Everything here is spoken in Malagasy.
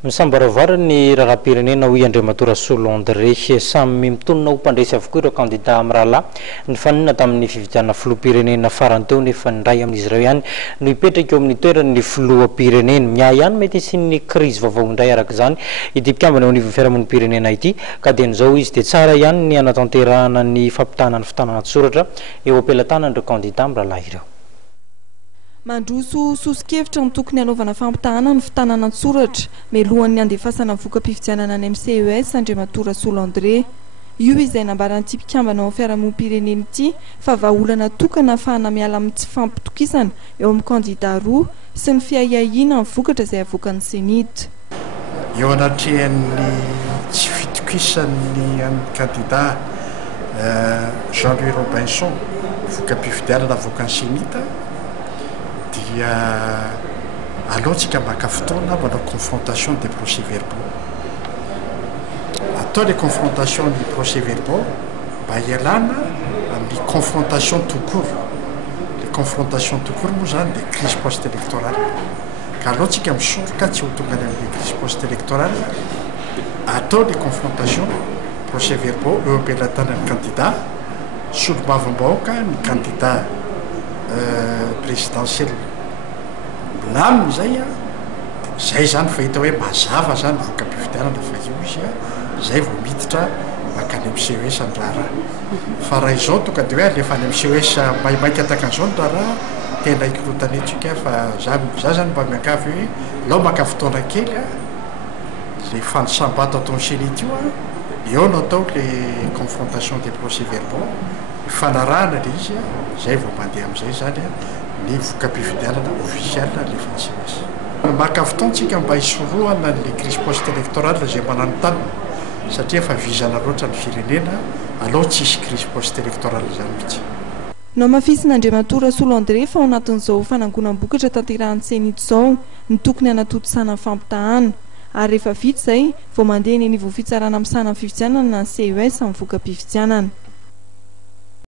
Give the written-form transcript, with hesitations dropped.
Misambaravara ny raharaham-pirenena hoy Andriamatora Solondre samy mitonona ho mpandresy avokoa ireo kandida amin'ny rahalahy ny fanonina tamin'ny fividianana filoham-pirenena farany teo nefa ny ray amin'izy ireo ihany no hipetraka eo amin'ny toerany filoham-pirenena miahy ihany mety isian'ny krizy vaovao indray araka izany ity mpikambana eo anivon'ny fiarahamonim-pirenena ity ka dia n'izao izy dia tsara ihany ny anatanterahana ny fampitana ny fitanana soratra eo ampelantanan'ireo kandida amin'ny rahalahy ireo. Mandroso sosikevitra ny tokony hanaovana fampitahana ny fitanana an-tsoratra mialohan'ny andefasana ny voka-pifidianana ny MCES Andriamatora Solondre. Io izay nambaran'ity mpikambana ao amin'ny fiarahamonim-pirenena ity fa vahaolana tokana ahafahana miala amin'ny tsy fampitokisana eo amin'ny kandida roa sy ny fiahiahiana ny vokatra izay avoakan'ny senita. Eo anatrehan'ny tsy fitokisan'ny kandida Jean-Louis Robinson voka-pifidianana avoakan'ny senita dia alohantsika maka fotoana manao confrontation des procès-verbaux. Atao les confrontations des procès-verbaux mba hialana amin'ny confrontation tout court. Les confrontations tout court moa zany dia crise post-électorale. Ka alohantsika misoroka tsy ho tonga any amin'ny crise post-électorale, atao les confrontations procès-verbaux eo ampelantanan'ny candidat solo-bavambahoaka ny candidat présidentiel milamina zay zany fahita hoe mazava zany voka-pifidianana fa io izy zay vao miditra makany MCES ny raharaha fa raha izao tonga dia hoe alefa any MCES maimaika ataka an'izao ny raharaha tena ikorotanetsika fa za zany mba miankavy hoe lao maka fotoana kely le fanosam-bato atao ny senita io eo no atao le confrontation des procès-verbaux fanarahana le izy zay vao mandeha amin'izay zany ny voka-pifidianana officiel le MCES. Maka fotoantsika mba hisorohana ny crise post-électorale zay manano tanina satria fa vizana loatra ny firenena aloha tsisy crise post-électorale zany mihitsy. No mafisina Andriamatora Solondre fa ao anatin'izao fanangonam-bokatra tanterahan'ny senita izao ny tokony hanatotosana ny fampitahana ary rehefa vita izay vao mandeha ny anivon'ny fitsarana amin'ny sanany fifidianana ny CES amin'ny voka-pifidianana.